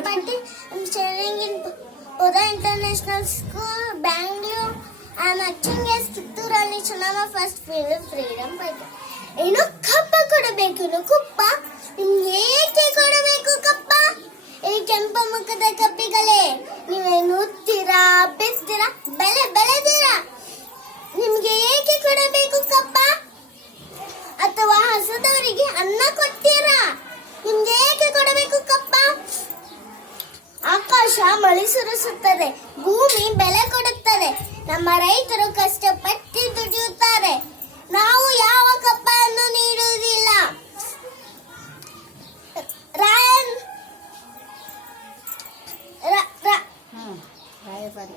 Patil. I'm studying in Uda International School, Bangalore. I'm acting as Kittur Ali Chunama first freedom fighter. ಏನು ಕಪ್ಪ ಕೊಡಬೇಕು ಕುಪ್ಪ ಏಕೆ ಕೊಡಬೇಕು ಕಪ್ಪ ಈ ಕೆಂಪು ಮುಖದ ಕಪ್ಪಿಗಳೇ ನೀವೇನು ಉತ್ತೀರಾ ಬೆಸ್ತೀರಾ ಬೆಳೆದೀರಾ ನಿಮ್ಗೆ ಏಕೆ ಕೊಡಬೇಕು ಕಪ್ಪ ಅಥವಾ ಹಸದವರಿಗೆ ಅನ್ನ ಕೊಡ್ತೀರಾ ನಿಮ್ಗೆ ಏಕೆ ಕೊಡಬೇಕು ಕಪ್ಪ ಆಕಾಶ ಮಳೆ ಸುರಿಸುತ್ತದೆ ಭೂಮಿ ಬೆಲೆ ಕೊಡುತ್ತದೆ ನಮ್ಮ ರೈತರು ಕಷ್ಟಪಟ್ಟು ದುಡಿಯುತ್ತಾರೆ ನಾವು ಯಾವ ಕಪ್ಪನ್ನು ನೀಡುವುದಿಲ್ಲ ರಾಯಭಾರಿ